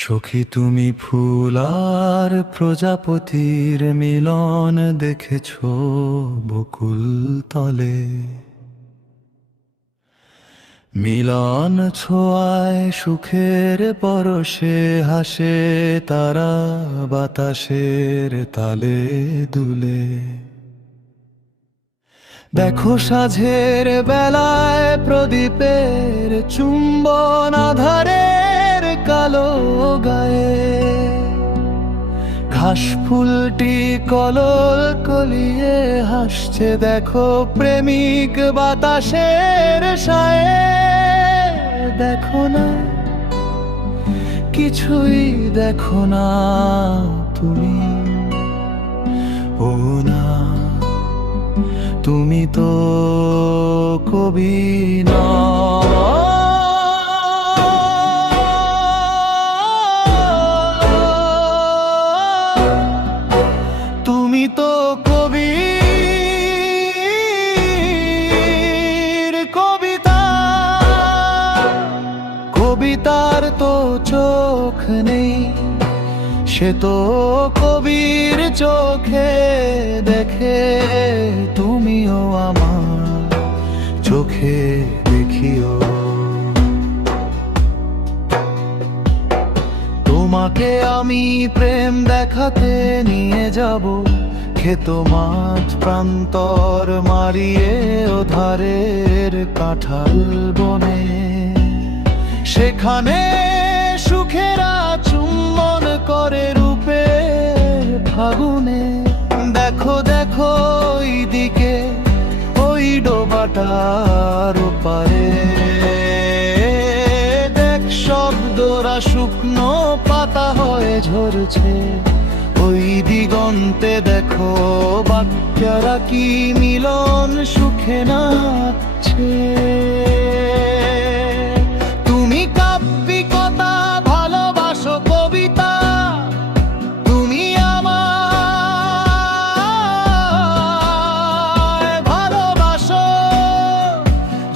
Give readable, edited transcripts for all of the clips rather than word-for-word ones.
সখী তুমি ফুল আর প্রজাপতির মিলন দেখেছ বকুল তলে। মিলন ছোঁয়ায় সুখের পরশে হাসে তারা বাতাসের তালে দুলে। দেখো সাঝের বেলায় প্রদীপের চুম্বন আধারের কালো গায়ে। ঘাস ফুলটি কলল কলিয়ে হাসছে দেখো প্রেমিক বাতাসের সায়ে। দেখো না কিছুই দেখো না তুমি, ও না তুমি তো কবি নও। তুমি তো কবির কবিতা, কবিতার তো চোখ নেই, সে তো কবির চোখে দেখে। তুমিও আমার চোখে দেখিও। তোমাকে আমি প্রেম দেখাতে নিয়ে যাব ক্ষেত মাঠ প্রান্তর মারিয়ে ওধারের কাঁঠাল বনে। সেখানে সুখেরা চুম্বন করে রূপের ফাগুনে। দেখো দেখো ওই দিকে ওই ডোবাটার ওপারে। দেখ শব্দরা শুকনো পাতা হয়ে ঝরছে ওই দিগন্তে। দেখো বাক্যরা কি মিলন সুখে নাচছে। তুমি কাব্যিকতা ভালোবাসো কবিতা, তুমি আমায় ভালোবাসো।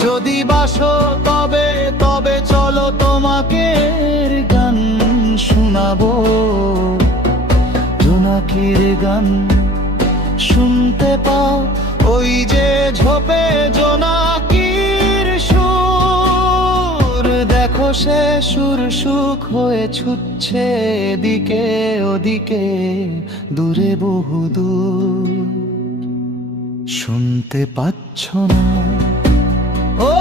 যদি বাসো তবে তবে চলো তোমাকে গান শোনাবো। জোনাকির গান শুনতে পাও ওই যে ঝোপে জোনাকির সুর। দেখো সে সুর সুখ হয়ে ছুটছে এদিকে ওদিকে দূরে বহুদূর। শুনতে পাচ্ছ না? ও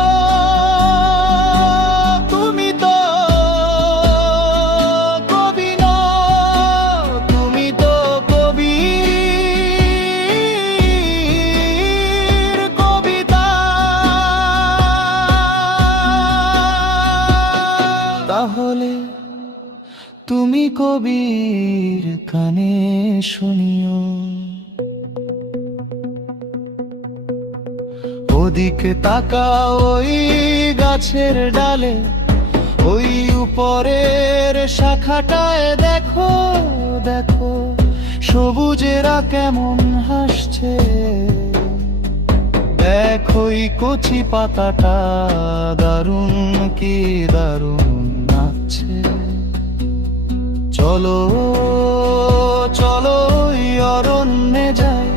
তুমি তো কবি নও, তুমি তো কবির কবিতা। তাহলে তুমি কবির কানে শুনিও। ওদিকে তাকাও ওই গাছের ডালে, ওই উপরের শাখাটায় দেখো দেখো সবুজেরা কেমন হাসছে। দেখোই কচি পাতাটা দারুণ কি দারুণ নাচছে। চলো চলো ওই অরণ্যে যাই,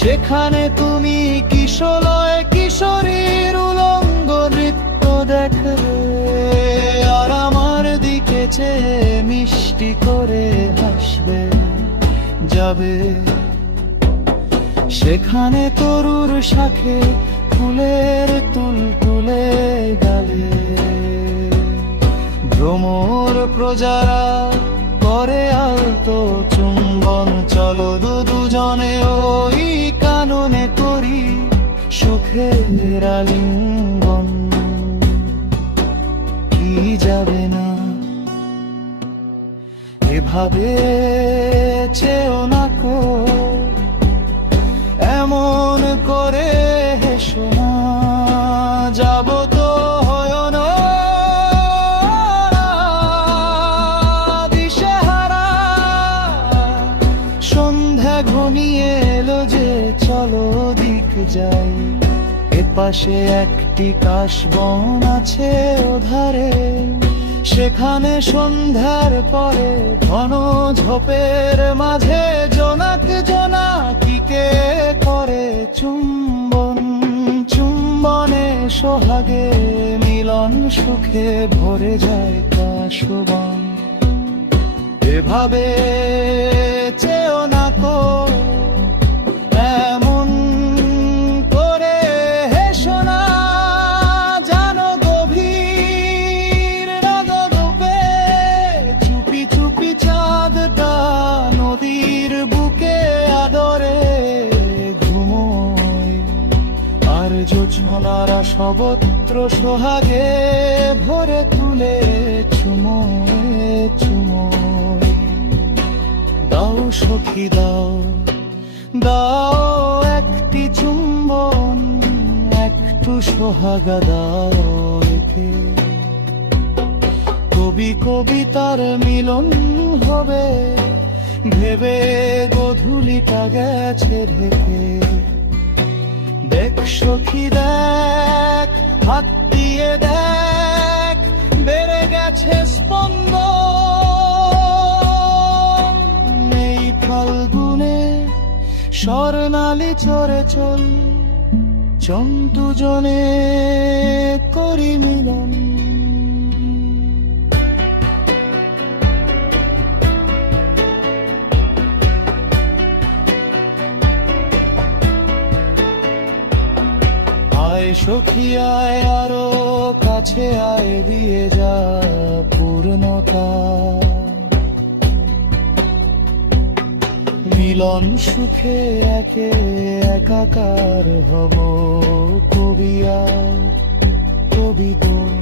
সেখানে তুমি কিশোরয় কিশোরীর উলঙ্গ নৃত্য দেখবে। আর আমার দিকে চেয়ে মিষ্টি করে হাসবে যাবে। সেখানে তরুর শাখে ফুলের তুলতুলে গালে। ভ্রমর প্রজারা করে আলতো চুম্বন। চলো দুজনে ওই কাননে করি সুখের আলিঙ্গন। কি যাবে না এভাবে চেও না কো, এমন করে হেসো না। যাব তো হয় না দিশেহারা। সন্ধ্যা ঘনিয়ে এলো যে চলো দিক যাই। এপাশে একটি কাশবন আছে ওধারে, সেখানে সন্ধ্যার পরে ঘন ঝোপের মাঝে জোনাক জোনাকিকে করে চুম্বন। চুম্বনে সোহাগে মিলন সুখে ভরে যায় কাশবন। এভাবে চেও না কো এমন করে হেসো না, জানো গভীর রাগরূপে চুপি চুপি চাঁদটা নদীর বুকে আদরে ঘুমোয়। আর জোছনারা সবত্র সোহাগে ভরে তুলে চুমোয় চুমোয়। দাও সখী দাও, দাও একটি চুম্বন, একটু সোহাগা দাও একে। কবি কবিতার মিলন হবে ভেবে গধূলিটা গেছে ঢেকে। দেখ সখী দেখ, হাত দিয়ে দেখ, বেড়ে গেছে স্পন্দন। এই ফাল্গুনে স্বর্ণালী চরে চল, চন্তু জনে করি মিলন। আয় সখী আয় আরো কাছে আয়, দিয়ে যা পূর্ণতা। মিলন সুখে একে একাকার হব, কবি আর কবি দোল।